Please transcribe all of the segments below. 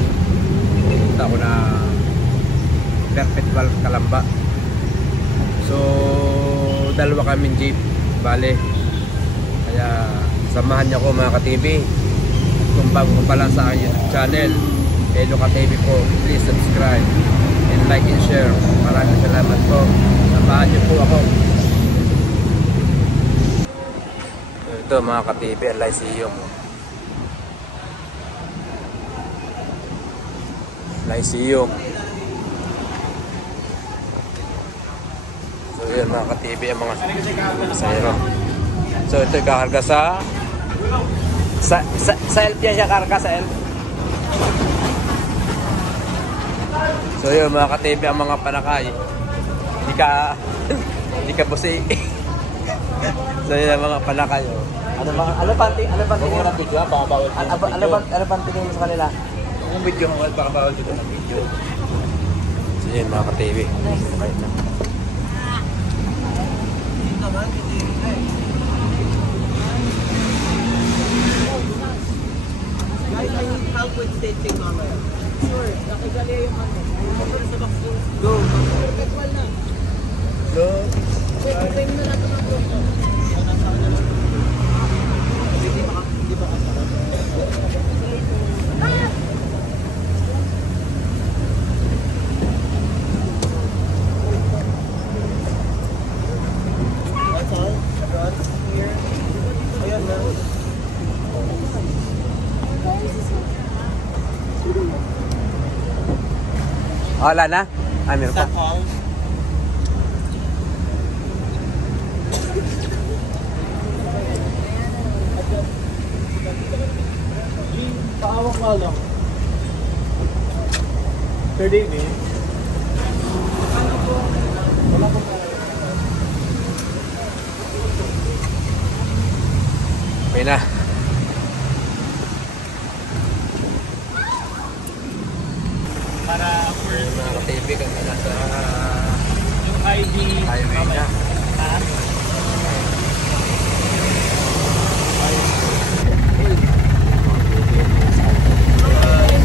Punta ko na Perpetual Calamba. So dalawa kaming jeep, bale. Kaya samahan niyo ko mga ka-TV. Kung bago ko pa lang sa aking YouTube channel, Elo ka-TV po, please subscribe and like and share. Maraming salamat po. Samahan niyo po ako. Ito mga ka-TV, ang Lyceum. Lyceum. So yun mga ka-TV, ang mga pasahero. So ito kakarga sa elf yan siya, karga sa elf. So yun mga ka-TV, ang mga panakay. Hindi ka busi. So yun ang mga panakay. Ano ba tingin mo sa kanila? Yung video mo, baka bawal dito ng video. So yun mga ka-TV. Guys, I need help with stitching mamaya. Sure, nakigali yung ano. Go. Perpetual na. Go. Frame na natin ang grupo. Hindi ba kasarap? That's all. Front, here. Ayan na. Wala na? Meron pa. Paawak nga lang. Sir David? Wala ko pa. Okay na. Para first Mga ka-TV kami nasa yung ID highway na.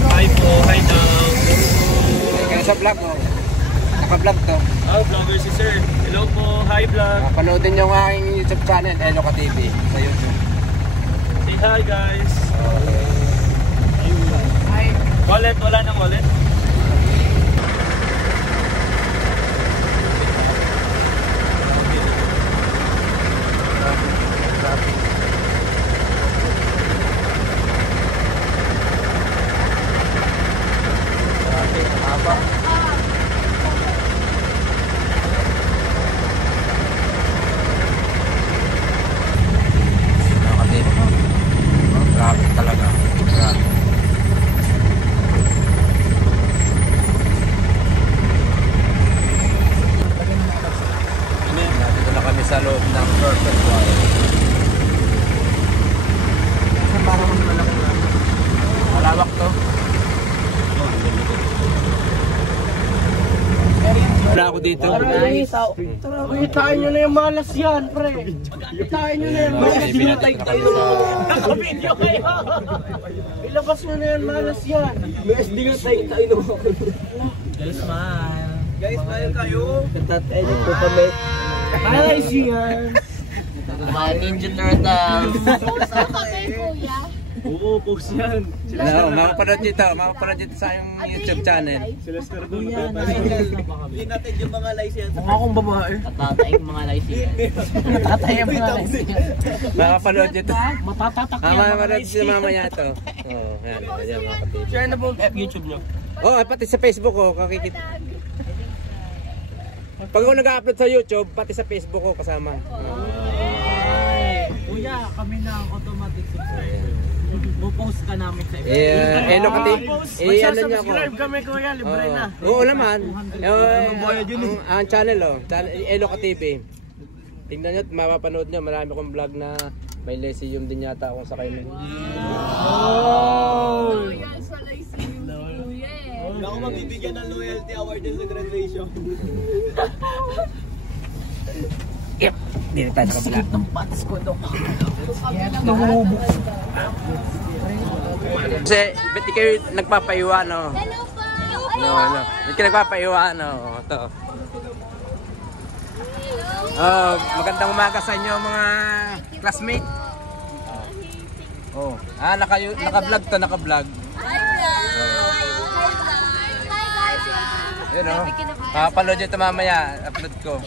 Hi po, hi down. Kaya sa vlog mo. Naka-vlog to. Oh, vlogger si sir. Hello po, hi vlog. Panoodin nyo ang aking YouTube channel, Elo ka-TV sa YouTube. Say hi guys. Hi. Wallet, wala nang wallet. Traffic talaga. Traffic. Dito na kami sa loob ng Perpetual. Malawak to. Wala ako dito. Itain nyo na yung malas yan, pre. Itain nyo na yung malas. Dinatay tayo naman. Naka-video kayo. Ilabas nyo na yung malas yan. May dinatay tayo naman. Guys, smile. Guys, smile kayo. Katatay nyo po kami. Hi, siyan. Mga Ninja Turtles. Post ka pa kay Kuya. Oo, post yan. Makapanood dito sa yung YouTube channel. Sila Scardo na tayo. Dinatay yung mga lies yan. Mukha akong babae. Tatay yung mga lyceum. Tatay yung mga lyceum. Makapanood dito. Matatatak yan. Mamanood si mamaya to. Oo, yan. Yan mga kapatid. Share na po YouTube nyo. Oh, pati sa Facebook ko, kakikita. Pag ako nag-upload sa YouTube, pati sa Facebook ko kasama. Kuya, kami na ang automatic subscriber. Pupost ka namin sa iba. Elo ka-TV. Ano niya ako? Subscribe kami kuya, libre na. Oo naman. Ang channel Elo ka-TV. Tingnan nyo, mapapanood nyo. Marami kong vlog na may Lyceum din yata akong sakay mo. Loyal sa Lyceum si Kuya eh. Hindi ako magbibigyan ng loyalty award din sa graduation. Yep, dito tayo sa kabila. Ng patas ko ito. Kasi, ba't di kayo nagpapaiwa, no? Hello po! No. Ba't kayo nagpapaiwa, no? Ito. Oh, magandang umaga sa inyo, mga classmate. Oh, naka-vlog to, naka-vlog. Yun, oh. Papaload nyo ito mamaya, upload ko.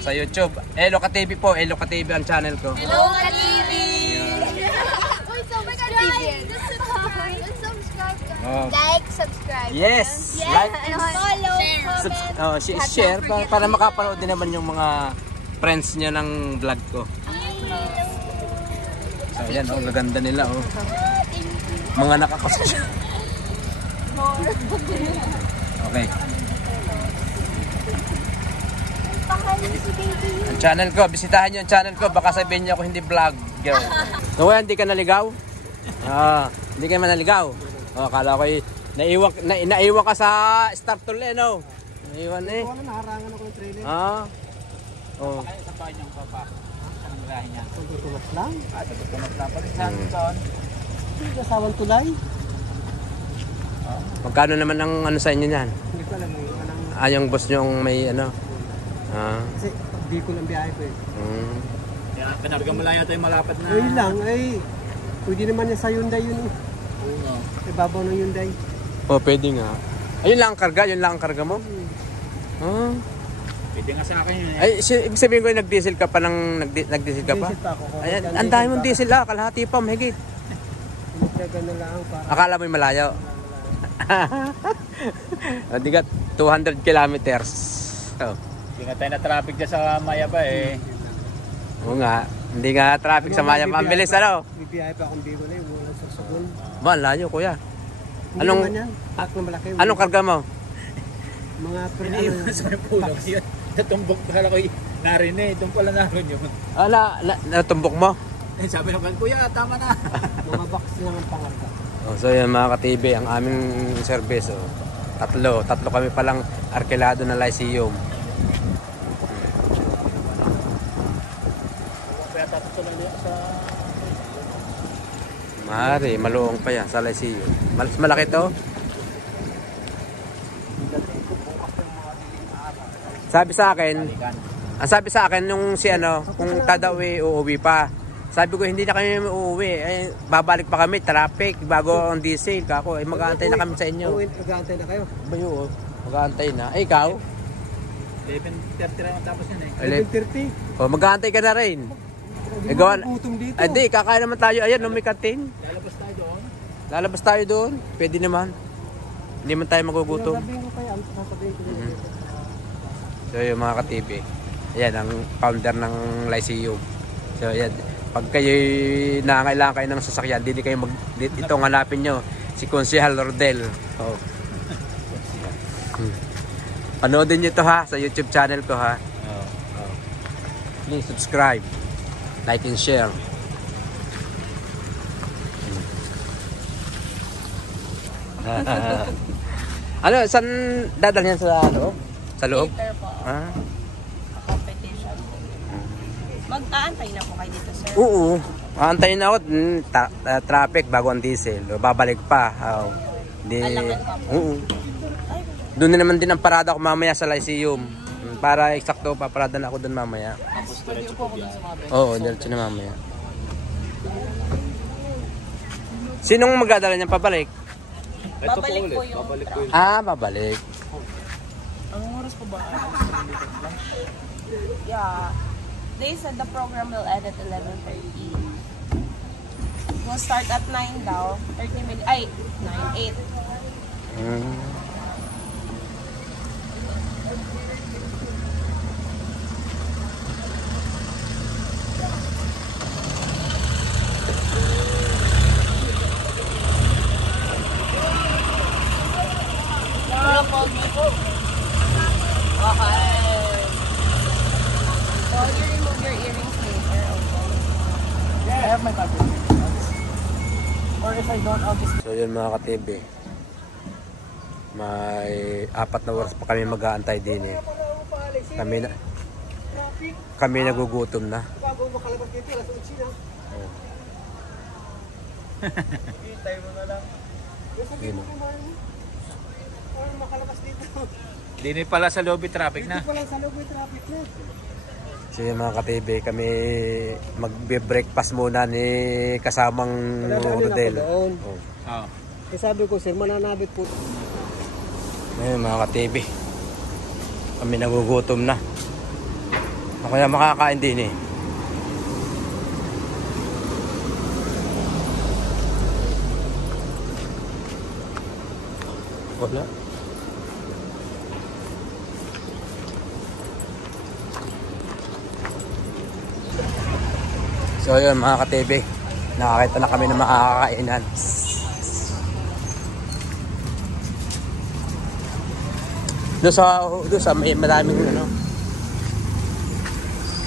Sa YouTube. Eloka TV po, Eloka TV ang channel ko. Hello, TV! Oh. Like, subscribe. Yes! Like, Follow. share para makapanood din naman yung mga friends niya ng vlog ko. So, ayan, oh, gaganda nila, oh. Mga nakakasya. Okay. Ang channel ko, bisitahin niyo ang channel ko, baka sabihin niyo ako hindi vlog. Yo. So, hindi ka naligaw? Hindi ka man naligaw. Oh, akala ko naiwan ka sa start to le, no? Naiwan eh. Wala, naharangan ako ng trailer. Oh. Sa pa niyang papa. Ang gahe niya. Tutulas lang. Tutunas lang pa rin sa doon. Hindi kasawang tulay. Magkano naman ang ano sa inyo niyan? Hindi ko alam yung anong... Yung boss niyo may ano? Kasi di ko lang biyahe ko eh. Kaya kanarga mo lang yata yung malapad na. Ayun lang, ay pwede naman niya sa Hyundai yun eh. Oo. Ibabaw ng Hyundai. Oh, pwede nga. Ayun lang ang karga, yun lang ang karga mo? Pwede nga sa akin yun eh. Ay, ibig sabihin ko yung nag-diesel ka pa nag-diesel ka pa? Diesel pa ako. Ayan, ang dami mong diesel kalahati pa, mahigit. Pinagdaga na lang para... Akala mo yung malayo? Hindi ka, 200 kilometers. Oh. Hindi nga tayo na traffic dyan sa Mayaba eh. Oo nga, hindi nga traffic sa Maya. Ang bilis, ano? Bibiyahe pa akong Bicol eh, walang sasakon. Ba, layo kuya. Hindi naman yan, pack na malaki. Anong karga mo? Mga Hindi yun sa pulo. Yun, natumbok na kala ko narin eh. Doon pala naroon yun. Natumbok mo? Eh, sabi naman, kuya, tama na. mga box lang ang pangarga. Oh, so yan mga ka-TV, ang aming service. Oh. Tatlo kami palang arkilado na Lyceum. Kaya tatutuloy niya sa... Mari, maluong pa yan sa Lyceum. Mas malaki to. Sabi sa akin nung si ano, kung tadawi uuwi pa. Sabi ko hindi na kami uuwi. Eh, babalik pa kami, traffic, bago ang diesel. Kako, mag-aantay na kami sa inyo. Mag-aantay na kayo. Bayo, mag-aantay na. Ay, ikaw? 11:30 lang tapos yan eh. 11:30. Oh, mag-aantay ka na rin. Hindi mo gutom dito. Hindi, kakain naman tayo. Ayan, may kantin. Lalabas tayo doon. Lalabas tayo doon. Pwede naman. Hindi man tayo magugutom. Sabihin ko kaya, sasabihin ko din. So yung mga ka-TV, ayan ang founder ng Lyceum. So ayan, pag kayo nangangailangan kayo ng sasakyan, hindi kayo itong hanapin nyo, si Consihal Rodel. Oh. Panoodin nyo ito ha, sa YouTube channel ko ha. Please subscribe, like and share. Ano, saan dadalhin sa loob? Sa loob? Later po. Competition. Mag-aantay na po kayo dito, sir. Oo. Aantayin na ako. Traffic bago ang diesel. Babalik pa. Alangan pa po. Oo. Doon na naman din ang parada ko mamaya sa Lyceum. Para eksakto, paparada na ako doon mamaya. Studio po ako dun sa mga bed. Oo, diretso na mamaya. Sinong magdadala niyan pabalik? Babalik po yung truck. Babalik. Ang oras po ba? Yeah. They said the program will end at 11:30. We'll start at 9 daw. 30 minutes. Ay, 9, 8. Okay. So you remove your earrings later, okay? Yeah, I have my tablet. Or if I don't, I'll just... So yun mga ka-TV. May 4 na oras pa kami mag-aantay din eh. Kami nagugutom na. Bago makalabas dito, alas 8 na. Hintay mo na lang. Yun, oh. Makalabas dito. Hindi pala sa lobby traffic na. Wala sa loob may traffic na. So yun mga ka-TV, kami magbe-breakfast muna ni kasamang Rodel. Oh. Oo. Eh sabi ko sir, mananabit po. Ngayon mga ka-TV, kami nagugutom na. Ako kaya makakain din eh. Wala. So yun mga ka-TV, nakakita na kami ng makakainan. Doon sa may maraming ano.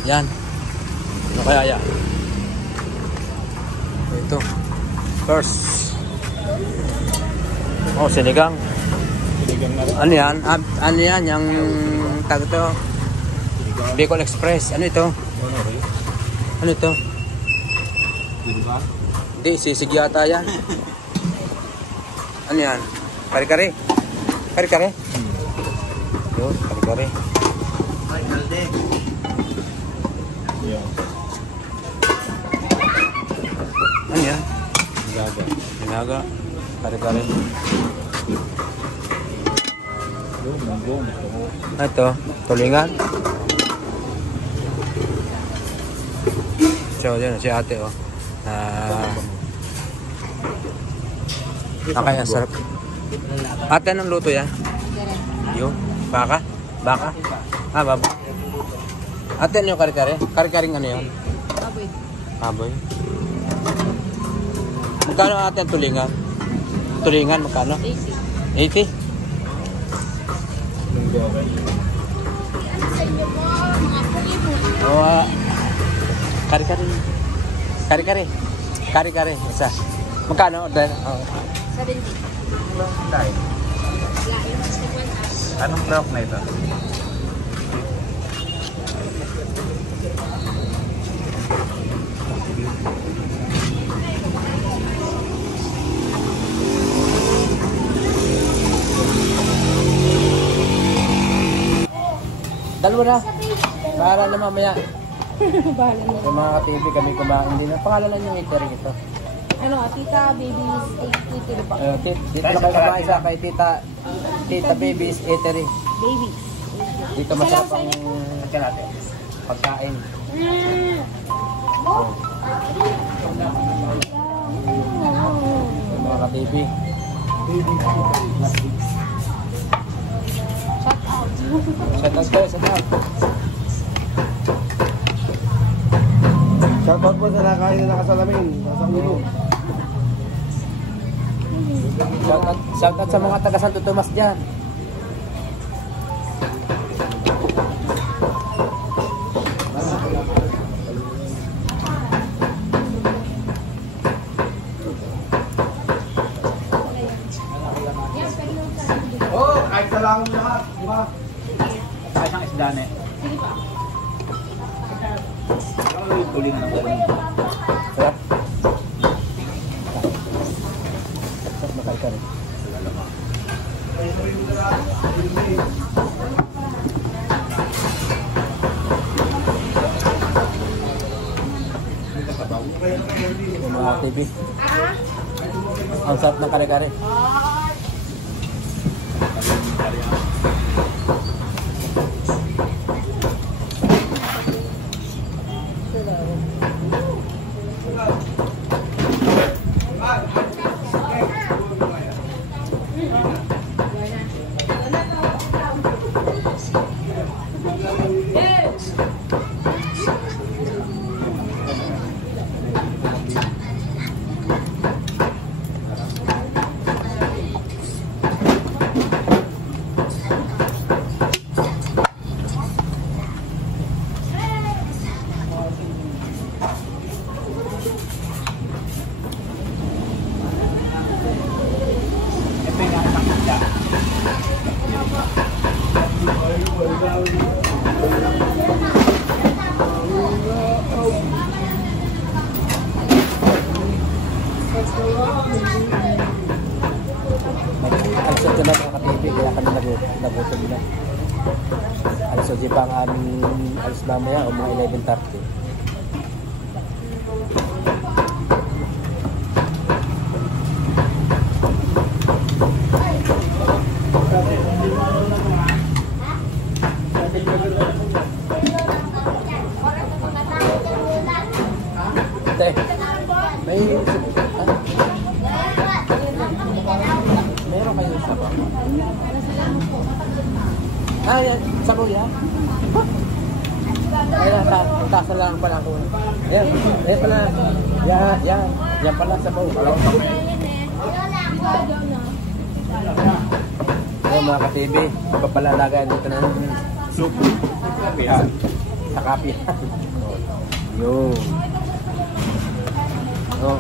Yan. Ano kaya yan? Ito. First. Oh, sinigang. Sinigang na rin. Ano yan? Ano yan? Yung tag ito? Bicol Express. Ano ito? Ano ito? Diba? Hindi, sisig yata yan. Ano yan? Kare-kare? Kare-kare? Yun, kare-kare. Yan. Ano yan? Gaga. Ginaga. Kare-kare. Yun, manggong. Ito, tulingan. So, yun, si ate, oh. Okay, ang sarap. Ate, anong luto yan? Yun, baka? Baka? Ah, baba. Ate, ano yung kare-kare? Kare-karing ano yun? Baboy. Baboy. Magkano ate ang tulingan? Tulingan, magkano? 80. 80? Oh, kare-kare. Kare-kare. Kare-kare. Isa. Magkano? Oh. 70. Anong block na ito? Dalawa na. Bahala na mamaya. Bahala na. Yung mga ka-TV kami kumain din. Ang pangalan yung catering ito. Ano, tita, babies, tita pa. Dito na kayo kumain sa kay Tita Baby's Eatery. Babies. Dito masarap ang pagkain. Oh. Yung mga ka-TV. Shout out. Shout out kayo, shout out. Shoutout po sa nakain na nakasalamin. Nasa ulo. Shout out sa mga taga Santo Tomas dyan. Oh, kahit sa lang lahat. Diba? Saka isang isda na eh. Ano yung tulingan ng galing? Sarap. Sarap na kayo ka rin. Yung mga TV. Ang sarap ng kare-kare. na. Alas 11 pa ang aming alis mamaya o mga 11:30. Te, may meron kayo sabaw? Ah, yan. Sabaw yan? Ayan, tasa lang pala ako. Ayan, ayan pala. Yan pala sabaw. Ayan mga ka-TV, papalalagan dito na Soup. Kapihan. sa kape. Yun. Oh.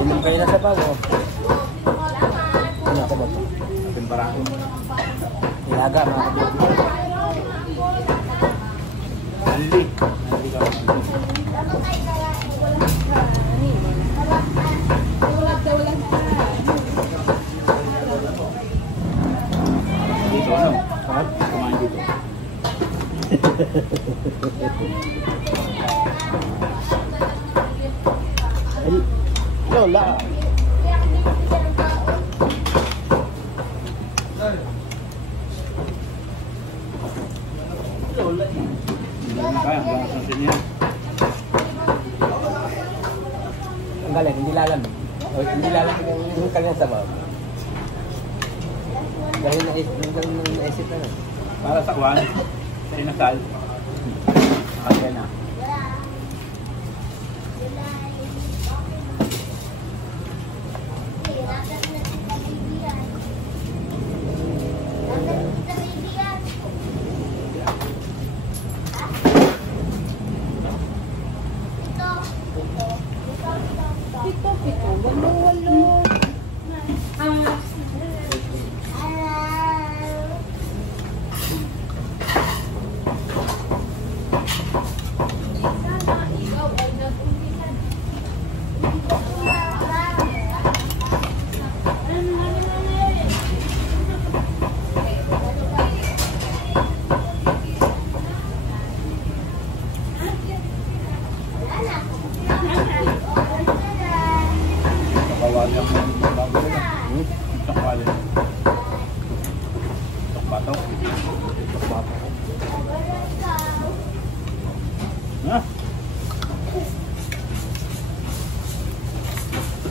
Inom kayo na sabaw, oh. Ano ako ba ito? Timbarako. Ilaga, mga ka-TV. Anli. Dito ano? Ha? Kumain dito. Lola. Hindi naman kaya. Wala sa sinya. Ang galing, hindi lalam. Hindi lalam yung kanyang sabaw. Dahil naisip na. Para sa kwan. Sa inasal. Kaya na.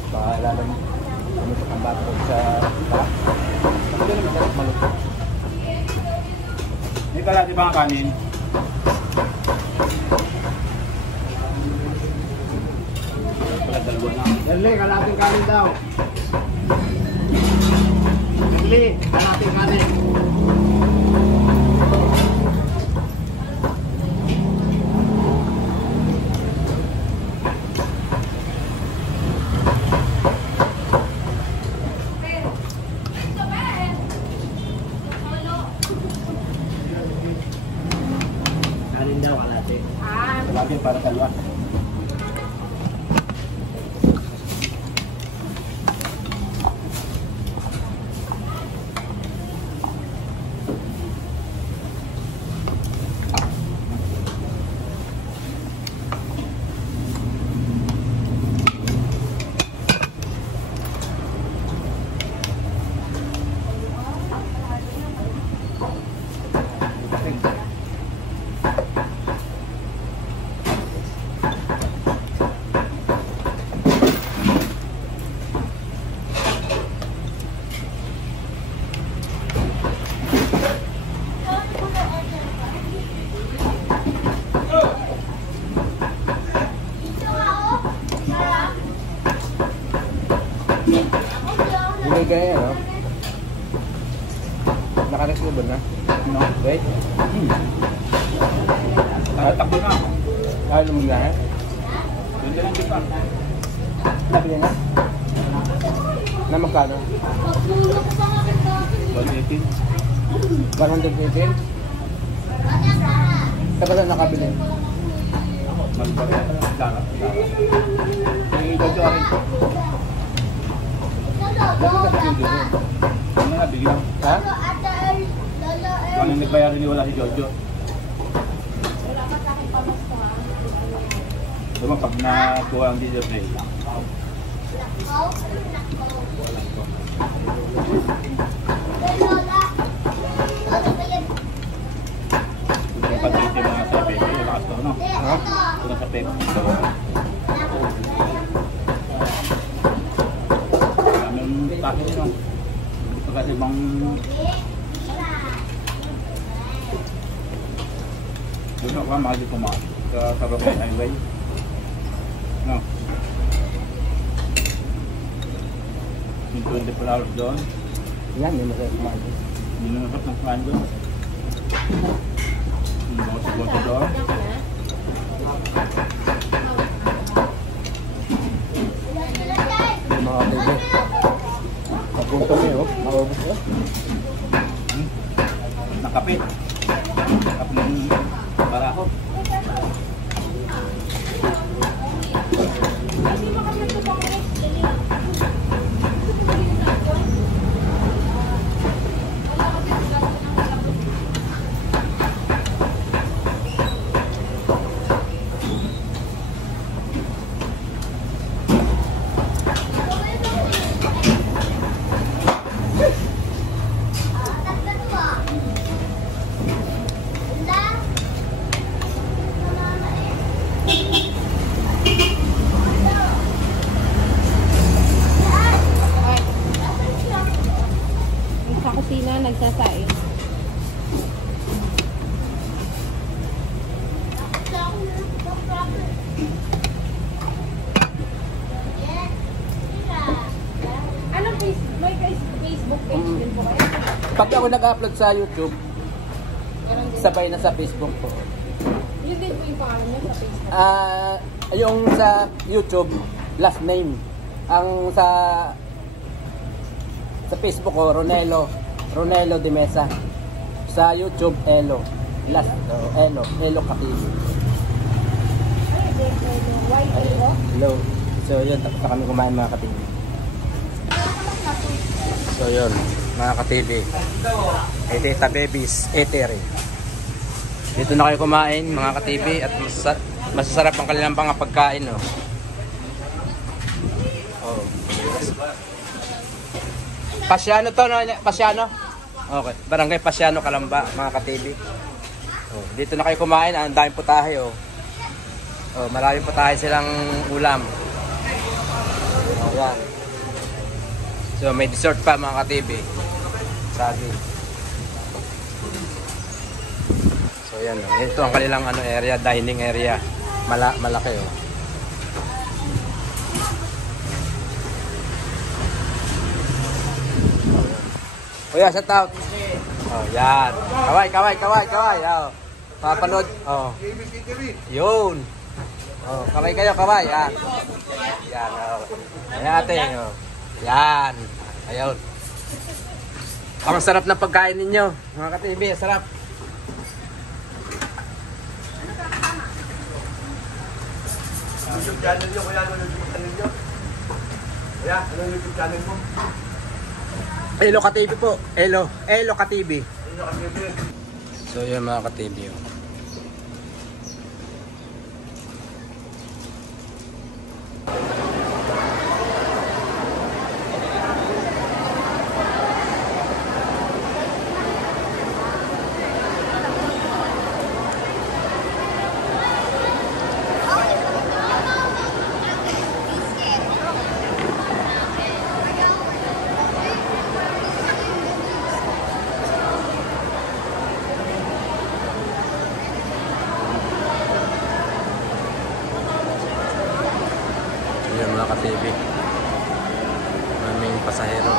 Paalala mo, pumusok ang bato sa taas. Hindi naman dapat malupot. May kalati ba ang kanin? Pala dalawa na. Dali, kalating kanin daw. Dali, kalating kanin. Kanin daw, kalating. Kalati para dalawa. Hindi kaya, no? Nakarecover na. No? Wait. Takbo na. Ayaw mo na, eh? Doon din ang tipa. Nabili na? Na magkano? 180. 118? Tagal na nakabili. Magpapaya. Darat. Yung iba dyan rin. Bakit ka bigyan din? Ano na bigyan? Ha? Kung ang nagbayari ni wala si Jojo. Diba pag nakuha ang diesel play. Yung patente mga sa Pepe, yung lakas daw, no? Ha? Yung sa Pepe. Anong takot no? Ito kasi bang... Doon ako mahal dito mga sa Barangay Highway. No? Yung 24 hours doon. Yan, may masaya kumain. Hindi na nasap ng kumain doon. Yung boto-boto doon. Yung mga kaibigan. Pagpunta mo yun, maubos yun. Nakapit. Nakapit ng barako. Sa kusina, nagsasain. Anong Facebook? May Facebook page din po kayo? Pag ako nag-upload sa YouTube, sabay na sa Facebook po. Yun din po yung pangalan niya sa Facebook. Yung sa YouTube, last name. Ang sa Facebook ko, Ronelo de Mesa. Sa YouTube, Elo. Last, Elo Katili. Hello. So yun, tapos na kami kumain mga katili. So yun, mga katili. Eteta Babies, Etere. Dito na kayo kumain mga katibi at masasarap ang kanilang mga pagkain. Oh. Oh. Pasiano to, no? Pasiano? Okay, Barangay Pasiano, Calamba, mga katibi. Oh, dito na kayo kumain, ang daming putahe. Oh. Oh, maraming putahe silang ulam. Oh, yan. So may dessert pa mga katibi. Sabi. So yan, oh. Ito ang kanilang area, dining area. Malaki oh. Kuya, shout out. Oh, yan. Kaway. Oh. Papanood. Oh. Yun. Oh, kaway kayo, kaway. Yan. Yan, oh. Ayan ate, oh. Yan. Ayun. Ang sarap ng pagkain ninyo, mga ka-TV, sarap. YouTube channel nyo, kuya, ano YouTube channel nyo? Kuya, ano YouTube channel mo? Elo Ka-TV po. Elo Ka-TV. So yun mga ka-TV. Yan mga ka-TV, maraming pasahero.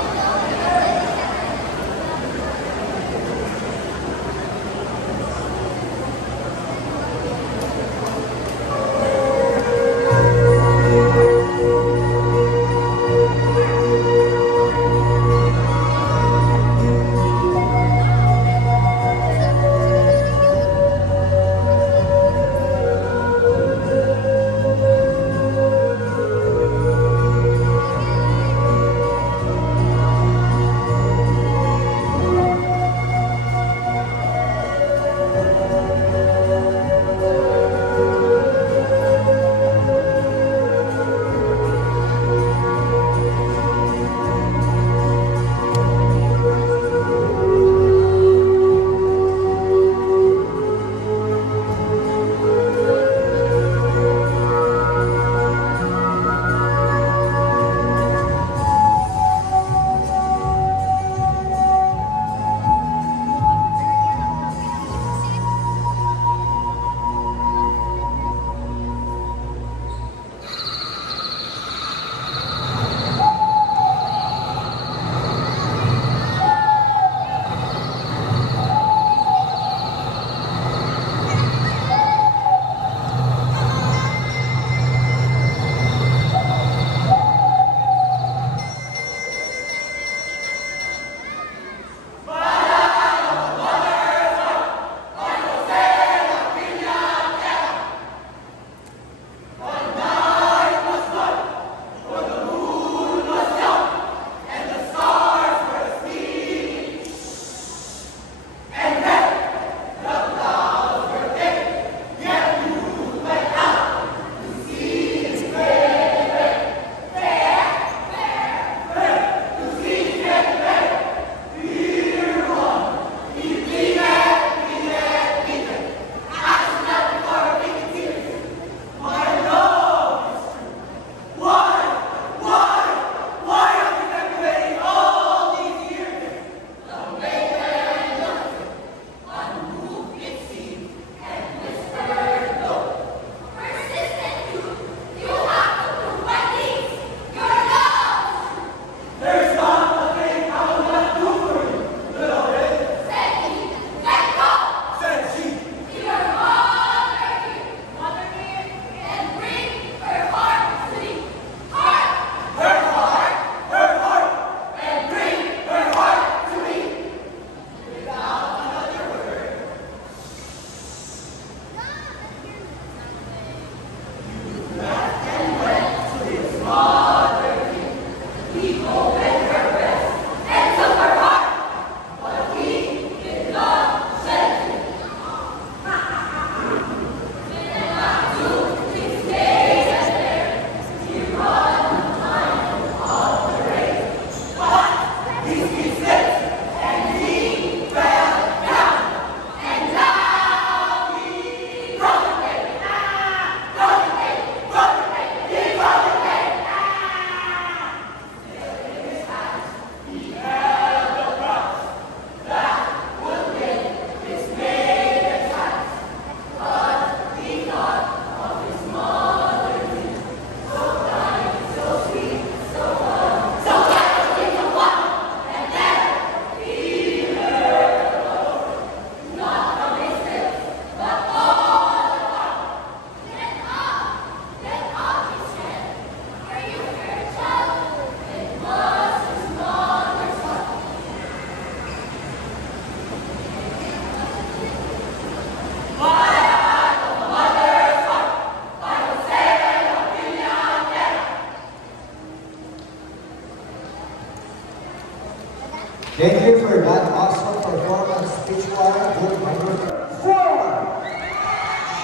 Thank you for that awesome performance, Pitchwater. Good number 4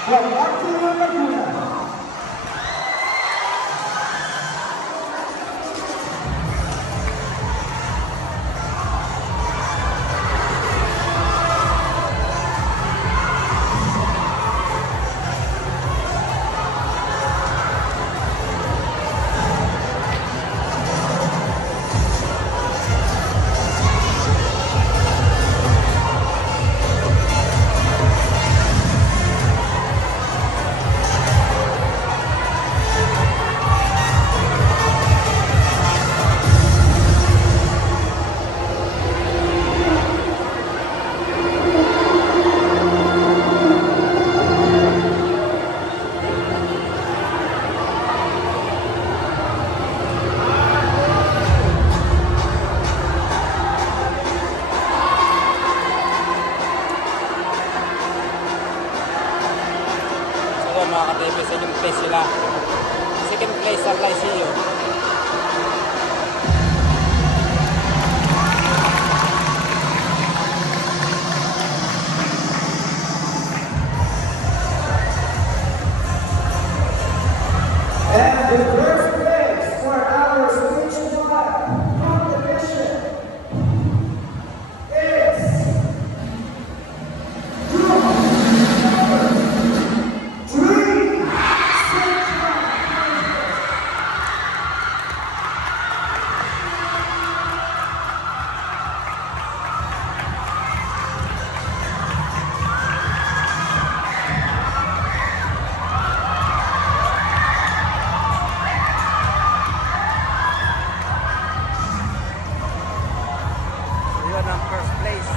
from Arturo Laguna. Mga ka-TV, second place sila. Second place ang Lyceum. And the first place for our speech competition is Yun ang first place.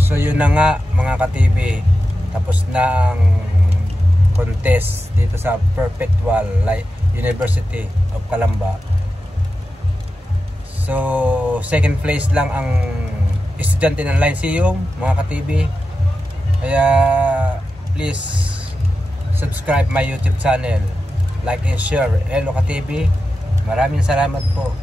So yun na nga mga ka-TV, tapos na ang contest dito sa Perpetual University of Calamba. So second place lang ang estudyante ng Lyceum mga ka-TV. Kaya please subscribe my YouTube channel, like and share. Hello ka-TV, maraming salamat po.